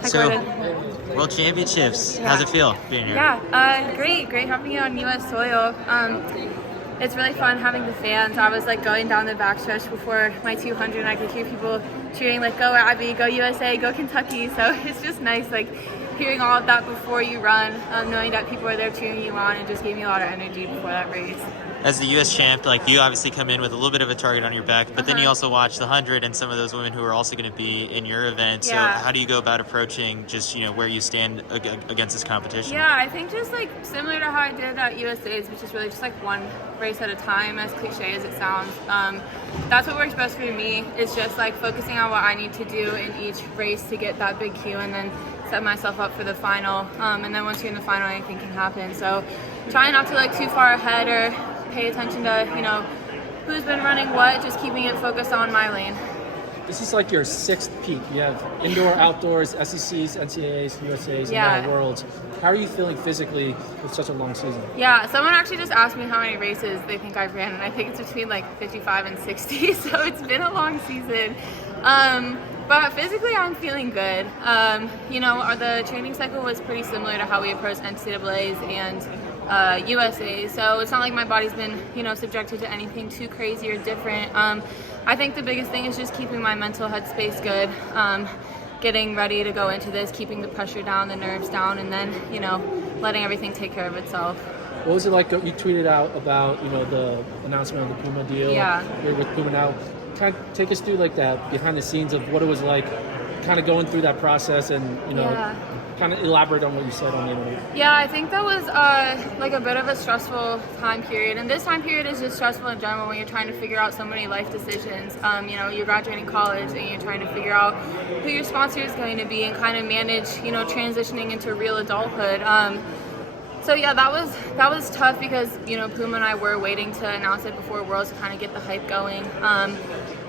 Hi, So, Gordon. World Championships, Yeah. how's it feel being here? Yeah, great having you on U.S. soil. It's really fun having the fans. I was like going down the backstretch before my 200 and I could hear people cheering like, go Abby, go USA, go Kentucky. So it's just nice like hearing all of that before you run, knowing that people are there cheering you on, and just gave me a lot of energy before that race. As the U.S. champ, like you obviously come in with a little bit of a target on your back, but then you also watch the 100 and some of those women who are also going to be in your event. So how do you go about approaching just, where you stand against this competition? Yeah, I think just like similar to how I did at USA's, which is really just like one race at a time, as cliche as it sounds. That's what works best for me, is just like focusing on what I need to do in each race to get that big Q and then set myself up for the final. And then once you're in the final, anything can happen. So trying not to look too far ahead or pay attention to, who's been running what, just keeping it focused on my lane. This is like your sixth peak. You have indoor, outdoors, SECs, NCAAs, USAs, and now Worlds. How are you feeling physically with such a long season? Yeah, someone actually just asked me how many races they think I've ran, and I think it's between like 55 and 60, so it's been a long season. But physically, I'm feeling good. The training cycle was pretty similar to how we approached NCAAs and USA, so it's not like my body's been, subjected to anything too crazy or different. I think the biggest thing is just keeping my mental headspace good, getting ready to go into this, keeping the pressure down, the nerves down, and then, letting everything take care of itself. What was it like? You tweeted out about, the announcement of the Puma deal. You're with Puma now. Kind of take us through like that behind the scenes of what it was like, kind of going through that process, and kind of elaborate on what you said on the interview. Yeah, I think that was like a bit of a stressful time period, and this time period is just stressful in general when you're trying to figure out so many life decisions. You're graduating college and you're trying to figure out who your sponsor is going to be and kind of manage, transitioning into real adulthood. So yeah, that was tough because Puma and I were waiting to announce it before Worlds to kind of get the hype going.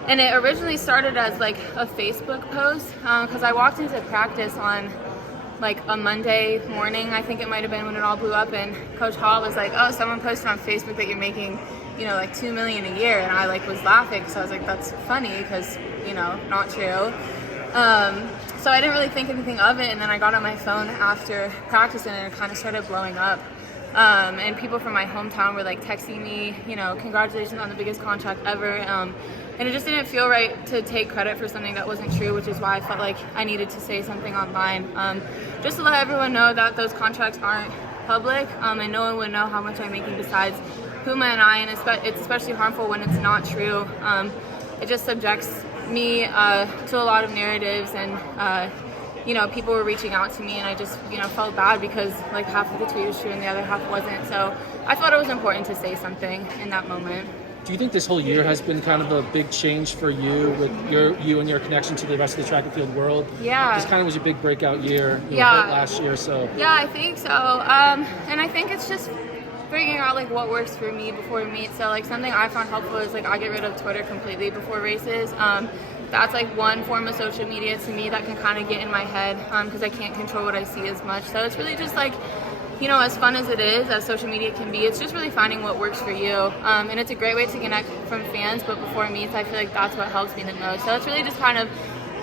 And it originally started as like a Facebook post because I walked into practice on like a Monday morning, I think it might have been, when it all blew up, and Coach Hall was like, "Oh, someone posted on Facebook that you're making, like $2 million a year," and I like was laughing, so I was like, "That's funny," because not true. So I didn't really think anything of it, and then I got on my phone after practice and it kind of started blowing up. And people from my hometown were like texting me, congratulations on the biggest contract ever. And it just didn't feel right to take credit for something that wasn't true, which is why I felt like I needed to say something online. Just to let everyone know that those contracts aren't public, and no one would know how much I'm making besides Puma and I, and it's especially harmful when it's not true. It just subjects me to a lot of narratives, and people were reaching out to me, and I just felt bad because like half of the tweet was true and the other half wasn't. So I thought it was important to say something in that moment. Do you think this whole year has been kind of a big change for you with you and your connection to the rest of the track and field world? Yeah. This kind of was your big breakout year, last year, so. Yeah, I think so. And I think it's just figuring out like what works for me before we meet. So like something I found helpful is like I get rid of Twitter completely before races. That's like one form of social media to me that can kind of get in my head because I can't control what I see as much. So it's really just like, as fun as it is, as social media can be, it's just really finding what works for you. And it's a great way to connect from fans, but before meets, I feel like that's what helps me the most. So it's really just kind of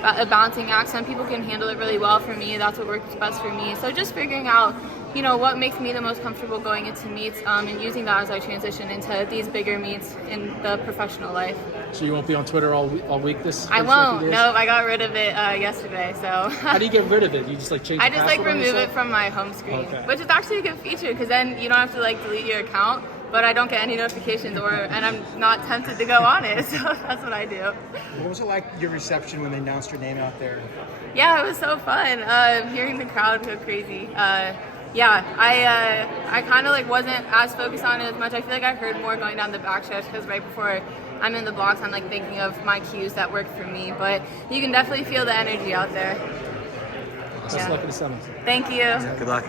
a balancing act. Some people can handle it really well. For me, that's what works best for me. So just figuring out, what makes me the most comfortable going into meets, and using that as I transition into these bigger meets in the professional life. So you won't be on Twitter all week this? I won't. No, I got rid of it yesterday. So. How do you get rid of it? You just like change. I just like remove it from my home screen, which is actually a good feature because then you don't have to like delete your account. But I don't get any notifications, and I'm not tempted to go on it, so that's what I do. What was it like, your reception when they announced your name out there? Yeah, it was so fun. Hearing the crowd go crazy. I kind of like wasn't as focused on it as much. I feel like I heard more going down the backstretch because right before I'm in the blocks, I'm like thinking of my cues that work for me. But you can definitely feel the energy out there. Best of luck in the summit. Thank you. Good luck.